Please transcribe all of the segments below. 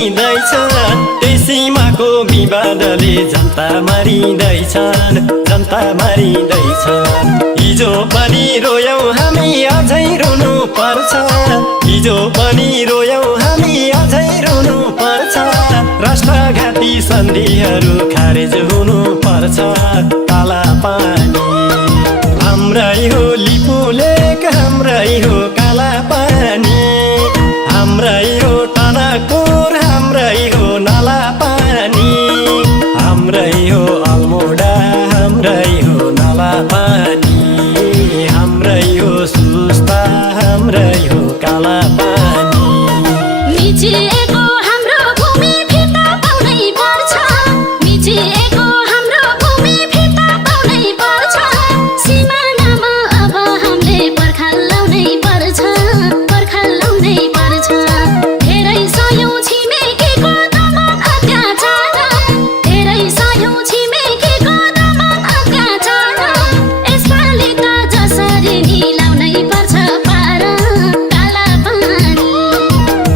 मारिँदैछन् त्यही सीमाको विवादले जनता मारिँदैछन् जनता मारिँदैछन् हिजो पनि रोयौं हामी अझै रुनु पर्छ हिजो पनि रोयौं हामी अझै रुनु पर्छ राष्ट्रघाती सन्धिहरू खारेज हुनु पर्छ काला पानी हाम्रै हो लिपुलेक हाम्रै हो काला पानी हाम्रै हो टनकपुर हाम्रै हो नाला पानी हाम्रै हो अल्मोडा हाम्रै हो नाला पानी हाम्रै हो सुस्ता हाम्रै हो काला पानी मिचिएको हाम्रो भूमि फिर्ता पाउनै पर्छ मिचिएको हाम्रो भूमि फिर्ता पाउनै पर्छ सिमानामा अब हामीले पर्खालाउनै पर्छ पर्खालाउनै पर्छ धेरै सयौं छिमेकीको दमन अत्याचार धेरै सयौं छिमेकीको दमन अत्याचार यसपालि त जसरी मिलाउनै पर्छ पार काला पानी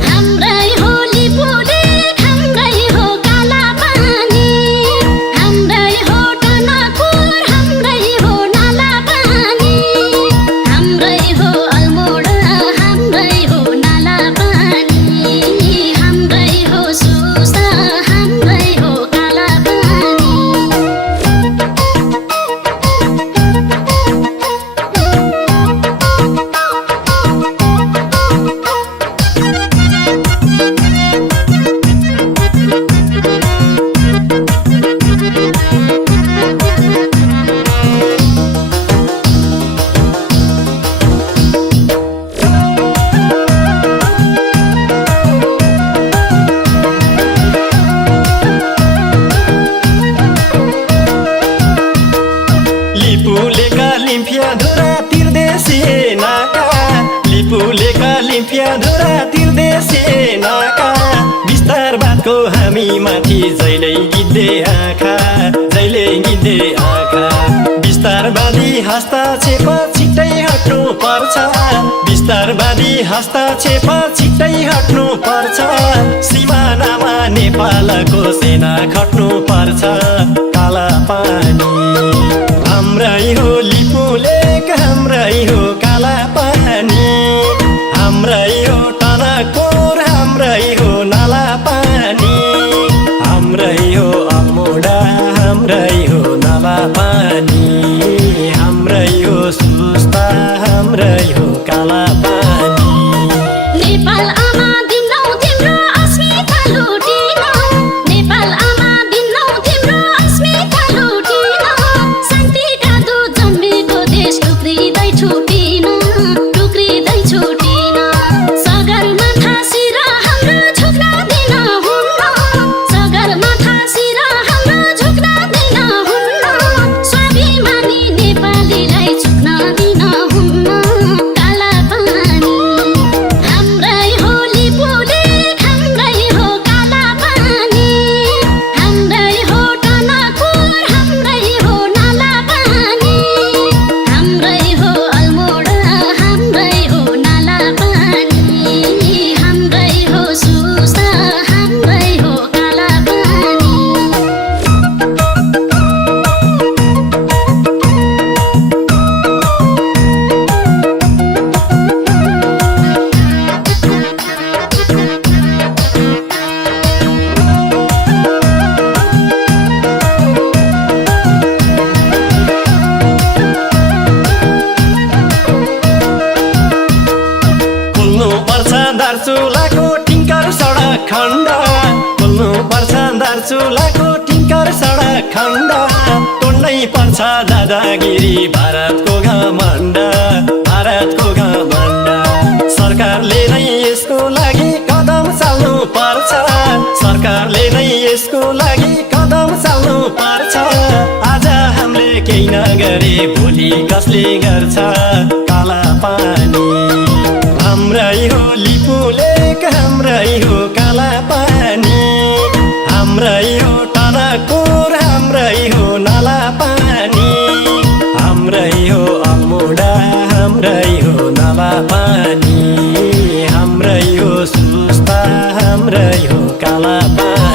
हाम्रै हो लिपुलेक हाम्रै हो काला पानी हाम्रै हो टनकपुर हाम्रै हो नाला पानी हाम्रै हो अल्मोडा हाम्रै हो नाला पानी हाम्रै हो सुस्ता हाम्रै हो काला पानी लिपुलेका लिम्फियाधुरा तिर्देशी नाका लिपुलेका लिम्फियाधुरा तिर्देशी नाका विस्तारवादको हामी माथि जहिले गिद्धे आँखा जहिले गिद्धे आँखा विस्तारवादी हस्तक्षेप छिट्टै हट्नु पर्छ विस्तारवादी हस्तक्षेप छिट्टै हट्नु पर्छ सिमानामा नेपालको सेना खट्नु पर्छ काला पानी हाम्रै हो लिपुलेक हाम्रै हो काला पानी हाम्रै हो टनकपुर हाम्रै हो नाला पानी हाम्रै हो अल्मोडा हाम्रै हो नाला पानी हाम्रै हो सुस्ता हाम्रै हो काला पानी नेपाल आमा दिनौ तिम्रो अस्मिता लुटिन नेपाल आमा दिनौ तिम्रो अस्मिता लुटिन शान्तिका दूत जन्मेको देश टुक्रिँदै छुटिन टुक्रिँदै छुटिन सगरमाथा शिर हाम्रो झुक्न दिन हुन्न सगरमाथा शिर हाम्रो झुक्न दिन हुन्न स्वाभिमानी नेपालीलाई झुक्न दिन हुन्न काला पानी हाम्रै हो लिपुलेक हाम्रै हो काला पानी हाम्रै हो टनकपुर हाम्रै हो नाला पानी हाम्रै हो अल्मोडा हाम्रै हो नाला पानी हाम्रै हो सुस्ता हाम्रै हो काला पानी खोल्नु पर्छ दार्चुलाको टिङ्कर सडक खण्ड खोल्नु पर्छ दार्चुलाको टिङ्कर सडक खण्ड तोड्नै पर्छ दादागिरी भारतको घमण्ड भारतको घमण्ड सरकारले नै यसको लागि कदम चाल्नु पर्छ सरकारले नै यसको लागि कदम चाल्नु पर्छ आज हामीले केही नगरे भोलि कसले गर्छ काला पानी हाम्रै हो लिपुलेक हाम्रै हो काला पानी हाम्रै हो टनकपुर हाम्रै हो नाला पानी हाम्रै हो अल्मोडा हाम्रै हो नाला पानी हाम्रै हो सुस्ता हाम्रै हो काला पानी